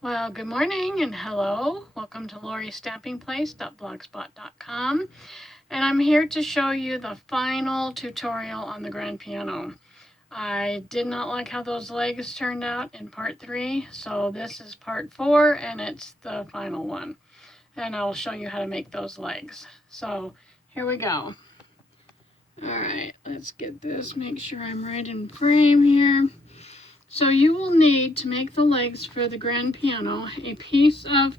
Well, good morning and hello. Welcome to LoriStampingPlace.blogspot.com. And I'm here to show you the final tutorial on the grand piano. I did not like how those legs turned out in part 3, so this is part 4 and it's the final one. And I'll show you how to make those legs. So here we go. Alright, let's get this, make sure I'm right in frame here. So you will need to make the legs for the grand piano a piece of,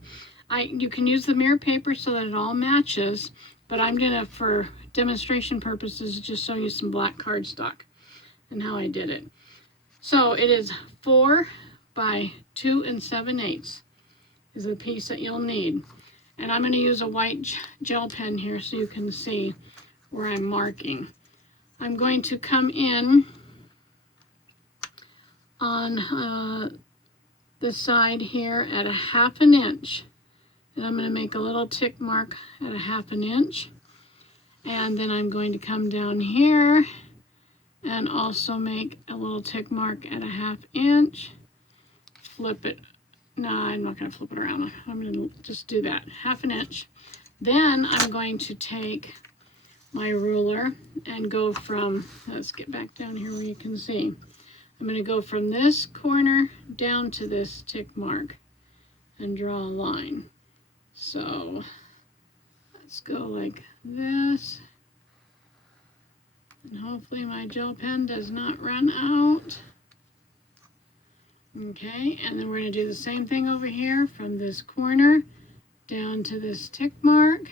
you can use the mirror paper so that it all matches, but I'm gonna, for demonstration purposes, just show you some black cardstock and how I did it. So it is 4 by 2 7/8 is the piece that you'll need. And I'm gonna use a white gel pen here so you can see where I'm marking. I'm going to come in on the side here at a 1/2 inch, and I'm going to make a little tick mark at a 1/2 inch, and then I'm going to come down here and also make a little tick mark at a 1/2 inch, flip it. No, I'm not going to flip it around. I'm going to just do that, 1/2 inch. Then I'm going to take my ruler and go from, let's get back down here where you can see. I'm going to go from this corner down to this tick mark and draw a line. So let's go like this. And hopefully my gel pen does not run out. Okay, and then we're going to do the same thing over here from this corner down to this tick mark.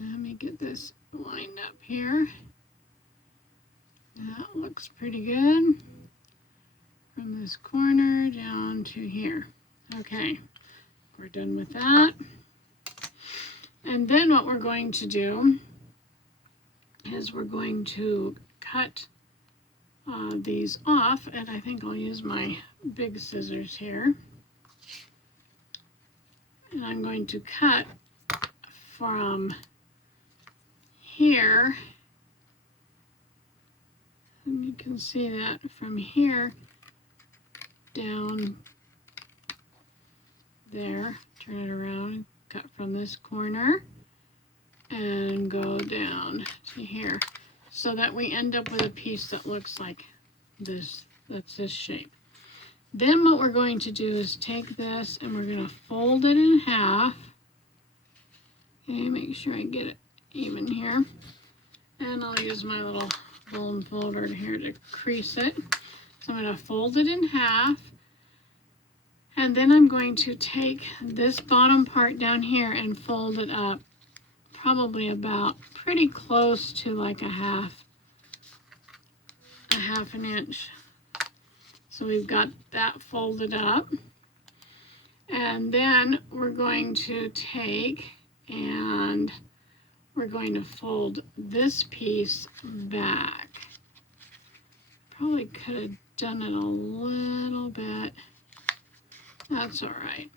Let me get this lined up here. That looks pretty good. From this corner down to here. Okay, we're done with that. And then what we're going to do is we're going to cut these off, and I think I'll use my big scissors here. And I'm going to cut from here, and you can see that from here down there, turn it around, cut from this corner and go down to here so that we end up with a piece that looks like this, that's this shape. Then what we're going to do is take this and we're going to fold it in half. Okay, make sure I get it even here. And I'll use my little bone folder here to crease it. So I'm going to fold it in half. And then I'm going to take this bottom part down here and fold it up probably about pretty close to like a half an inch. So we've got that folded up. And then we're going to take and we're going to fold this piece back. Probably could have done it a little bit. That's all right.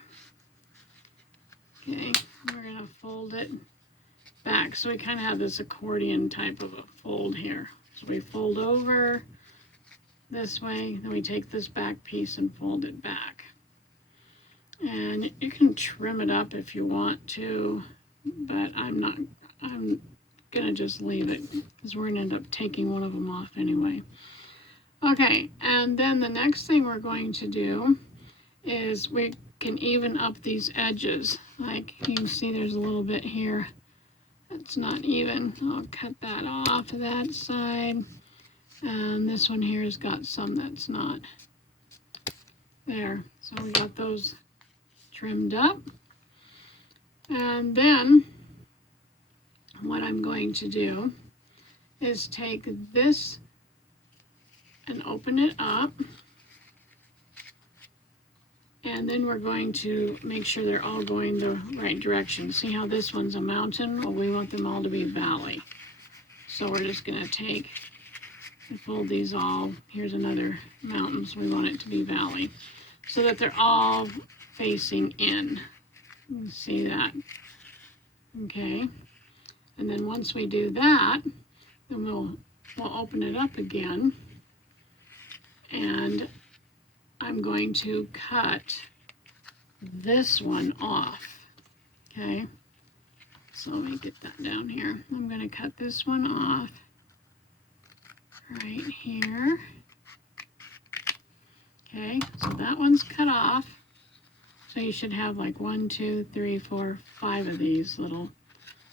Okay, we're going to fold it back. So we kind of have this accordion type of a fold here. So we fold over this way, then we take this back piece and fold it back. And you can trim it up if you want to, but I'm gonna just leave it because we're gonna end up taking one of them off anyway. Okay, and then the next thing we're going to do is we can even up these edges. Like you can see there's a little bit here that's not even. I'll cut that off of that side. And this one here has got some that's not there. So we got those trimmed up. And then what I'm going to do is take this and open it up. And then we're going to make sure they're all going the right direction. See how this one's a mountain? Well, we want them all to be valley. So we're just going to take and fold these all. Here's another mountain, so we want it to be valley. So that they're all facing in. You can see that. Okay. And then once we do that, then we'll open it up again. And I'm going to cut this one off, okay? So let me get that down here. I'm going to cut this one off right here. Okay, so that one's cut off. So you should have like 1, 2, 3, 4, 5 of these little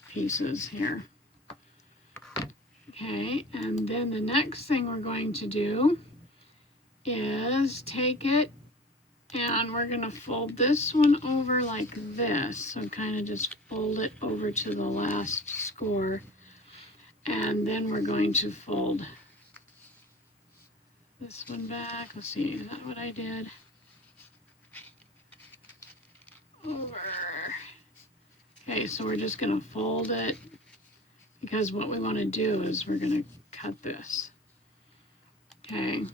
pieces here. Okay, and then the next thing we're going to do is take it and we're going to fold this one over like this. So kind of just fold it over to the last score. And then we're going to fold this one back. Let's see, is that what I did? Over. Okay, so we're just going to fold it because what we want to do is we're going to cut this. Okay.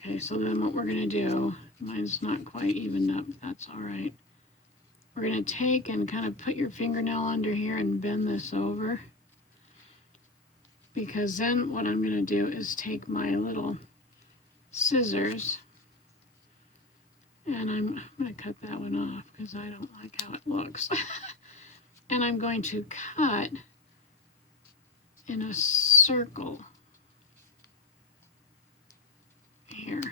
Okay, so then what we're going to do, mine's not quite evened up, that's all right. We're going to take and kind of put your fingernail under here and bend this over. Because then what I'm going to do is take my little scissors and I'm going to cut that one off because I don't like how it looks. And I'm going to cut in a circle here.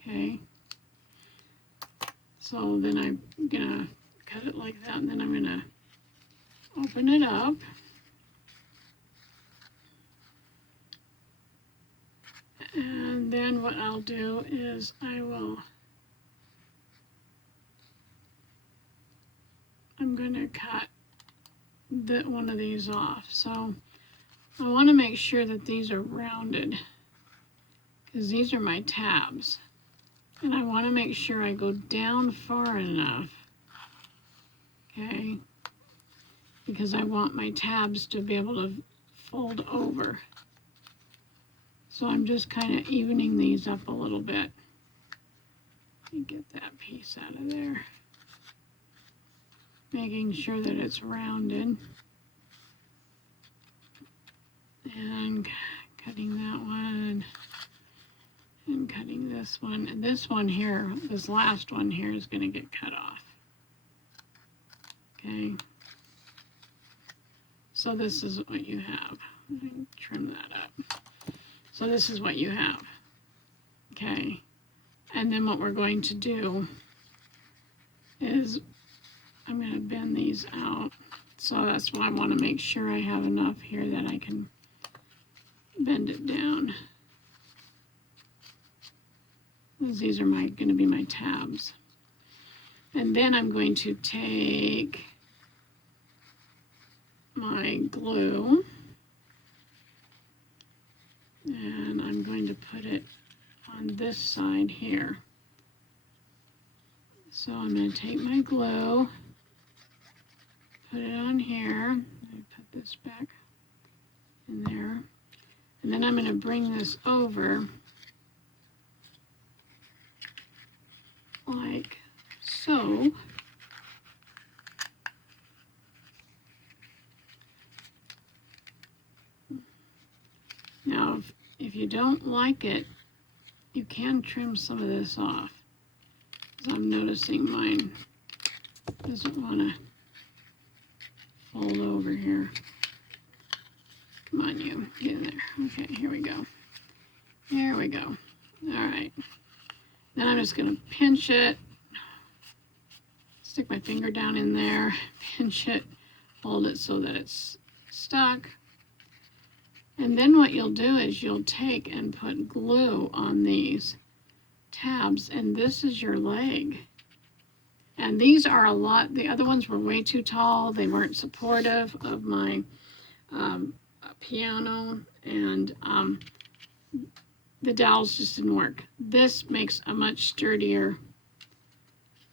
Okay. So then I'm going to cut it like that, and then I'm going to open it up. And then what I'll do is I'm going to cut one of these off. So I want to make sure that these are rounded because these are my tabs. And I want to make sure I go down far enough, okay, because I want my tabs to be able to fold over. So I'm just kind of evening these up a little bit. Let me get that piece out of there. Making sure that it's rounded. And cutting that one. And cutting this one. And this one here, this last one here is going to get cut off. Okay. So this is what you have. Let me trim that up. So this is what you have. Okay. And then what we're going to do is I'm going to bend these out. So that's why I want to make sure I have enough here that I can bend it down. These are going to be my tabs. And then I'm going to take my glue and I'm going to put it on this side here. So I'm going to take my glue, put it on here, let me put this back in there, and then I'm going to bring this over like so. Now, if you don't like it, you can trim some of this off. I'm noticing mine doesn't want to fold over here. Come on, you, get in there. Okay, here we go. Here we go. All right. Then I'm just going to pinch it, stick my finger down in there, pinch it, hold it so that it's stuck. And then what you'll do is you'll take and put glue on these tabs, and this is your leg. And these are a lot, the other ones were way too tall. They weren't supportive of my piano, and the dowels just didn't work. This makes a much sturdier.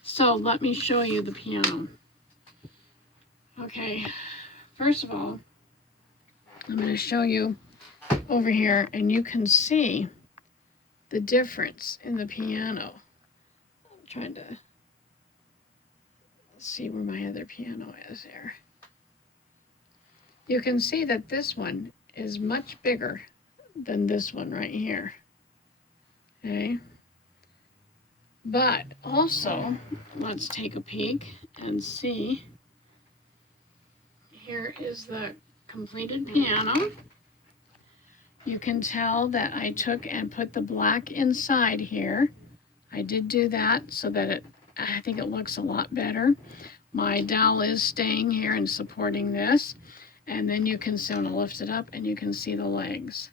So let me show you the piano. Okay, first of all, I'm going to show you over here, and you can see the difference in the piano. I'm trying to see where my other piano is here. You can see that this one is much bigger than this one right here. Okay. But also, let's take a peek and see. Here is the completed piano. You can tell that I took and put the black inside here. I did do that so that I think it looks a lot better. My dowel is staying here and supporting this. And then you can see, I'm gonna lift it up and you can see the legs.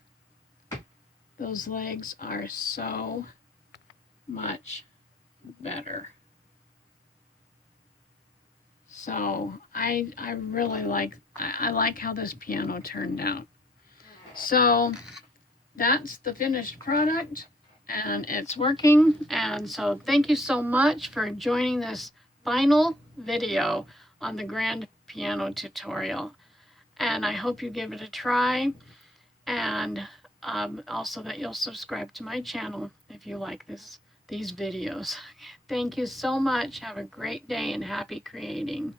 Those legs are so much better. So I really like, I like how this piano turned out. So that's the finished product and it's working. And so thank you so much for joining this final video on the grand piano tutorial. And I hope you give it a try, and also that you'll subscribe to my channel if you like these videos. Thank you so much. Have a great day and happy creating.